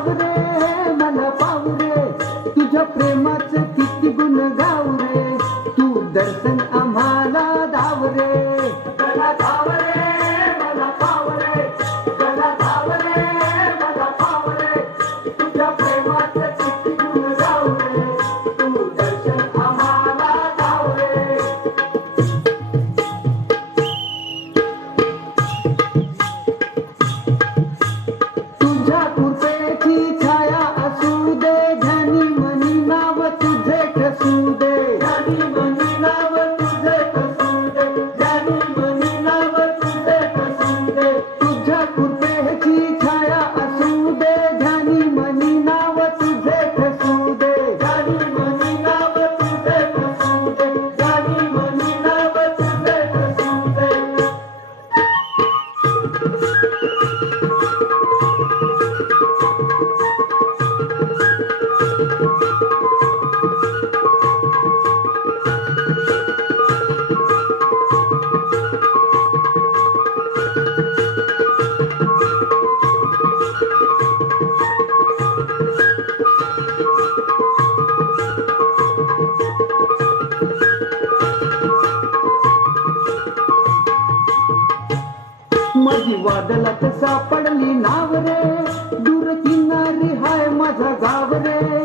पाव रे मला पाव रे तुझ्या प्रेमाचं किती गुण गाव रे तू दर्शन आम्हाला धाव रे मला धाव रे मला पाव रे मला धाव रे मला पाव रे तुझ्या प्रेमाचं किती गुण गाव रे तू दर्शन आम्हाला धाव रे तुझ्या कृपेची छाया असू दे ध्यानी मनी नाव तुझे ठसू दे ध्यानी मनी नाव तुझे ठसू दे ध्यानी मनी नाव तुझे ठसू दे तुझ्या कृपेची छाया असू दे ध्यानी मनी नाव तुझे ठसू दे ध्यानी मनी नाव तुझे ठसू दे ध्यानी मनी नाव तुझे ठसू दे माझी वादळात सापडली नाव रे दूर किनारी हाय माझा गाव रे